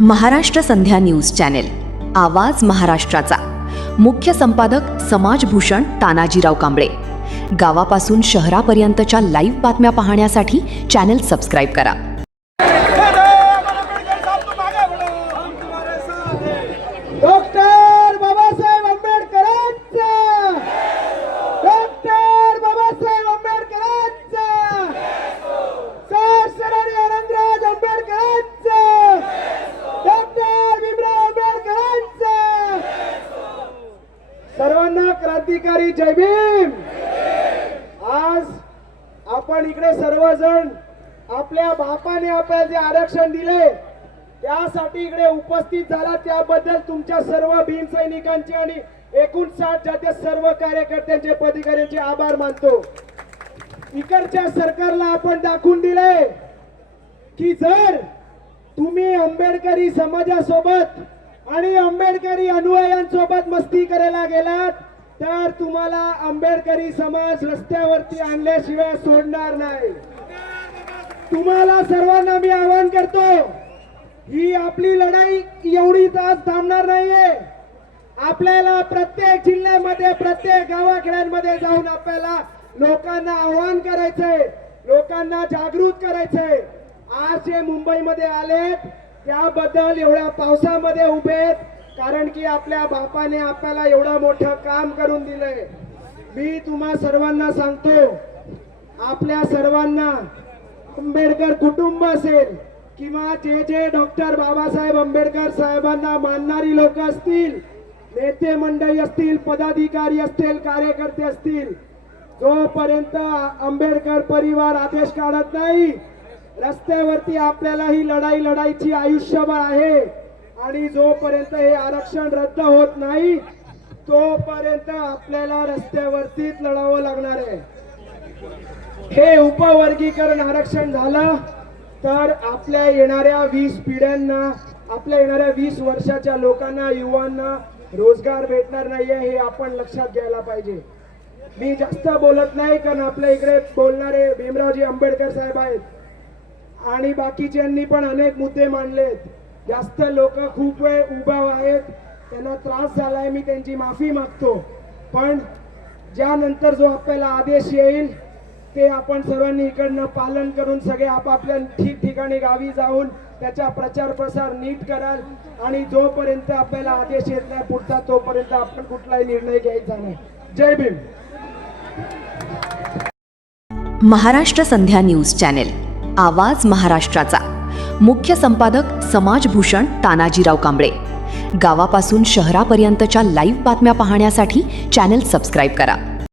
महाराष्ट्र संध्या news channel, आवाज महाराष्ट्राचा. मुख्य संपादक समाजभूषण तानाजीराव कांबळे. गावापासून शहरापर्यंतच्या लाईव्ह बातम्या पाहण्यासाठी चॅनेल सबस्क्राईब करा. डॉक्टर बाबासाहेब आंबेडकरांचा, डॉक्टर बाबासाहेब आंबेडकरांचा, सरसरणी आनंदराज आंबेडकरांचा, डॉक्टर भीमराव आंबेडकरांचा. सर्वांना क्रांतिकारी जय भीम. आज आपण इकडे सर्वजण आपल्या बापाने आपल्याला जे आरक्षण दिले त्यासाठी इकडे उपस्थित झाला, त्याबद्दल तुमच्या सर्व भीम सैनिकांचे आणि 59 जातीय सर्व कार्यकर्त्यांचे पदाधिकाऱ्यांचे आभार मानतो. इकडच्या सरकारला आपण दाखवून दिले की जर तुम्ही आंबेडकरी समाजासोबत आणि आंबेडकरी अनुयायांसोबत मस्ती करायला गेलात तर तुम्हाला आंबेडकरी समाज रस्त्यावरती आणल्याशिवाय सोडणार नाही. तुम्हाला सर्वांना मी आवाहन करतो, ही आपली लढाई एवढीच आज थांबणार नाहीये. आपल्याला प्रत्येक जिल्ह्यामध्ये प्रत्येक गावाखेड्यांमध्ये जाऊन आपल्याला लोकांना आवाहन करायचंय, लोकांना जागृत करायचंय. आज जे मुंबईमध्ये आलेत त्याबद्दल एवढ्या पावसामध्ये उभे आहेत कारण की आपल्या बापाने आपल्याला एवढं मोठं काम करून दिलंय. मी तुम्हा सर्वांना सांगतो, आपल्या सर्वांना आंबेडकर कुटुंब असेल किंवा जे डॉक्टर बाबासाहेब आंबेडकर साहेबांना मानणारी लोक असतील, नेते मंडळी असतील, पदाधिकारी असतील, कार्यकर्ते असतील, जोपर्यंत आंबेडकर परिवार आदेश काढत नाही रस्त्यावरती आपल्याला ही लढाई लढायची आयुष्यभर आहे. आणि जोपर्यंत हे आरक्षण रद्द होत नाही तोपर्यंत आपल्याला रस्त्यावरतीच लढावं लागणार आहे. हे उपवर्गीकरण आरक्षण झालं तर आपल्या येणाऱ्या 20 पिढ्यांना, आपल्या येणाऱ्या 20 वर्षाच्या लोकांना, युवांना रोजगार भेटणार नाहीये, हे आपण लक्षात घ्यायला पाहिजे. मी जास्त बोलत नाही कारण आपल्या इकडे बोलणारे भीमरावजी आंबेडकर साहेब आहेत आणि बाकीच्यांनी पण अनेक मुद्दे मांडलेत. जास्त लोक खूप वेळ उभा आहेत, त्यांना त्रास झालाय, मी त्यांची माफी मागतो. पण ज्यानंतर जो आपल्याला आदेश येईल ते आपण सर्वांनी इकडनं पालन करून सगळे आपापल्या ठिकठिकाणी गावी जाऊन त्याचा प्रचार प्रसार नीट कराल. आणि जोपर्यंत आपल्याला आदेश येत नाही पुढचा तोपर्यंत आपण कुठलाही निर्णय घ्यायचा नाही. जय भीम. महाराष्ट्र संध्या न्यूज चॅनेल, आवाज महाराष्ट्राचा. मुख्य संपादक समाजभूषण तानाजीराव कांबळे. गावापासून शहरापर्यंतच्या लाईव्ह बातम्या पाहण्यासाठी चॅनेल सबस्क्राईब करा.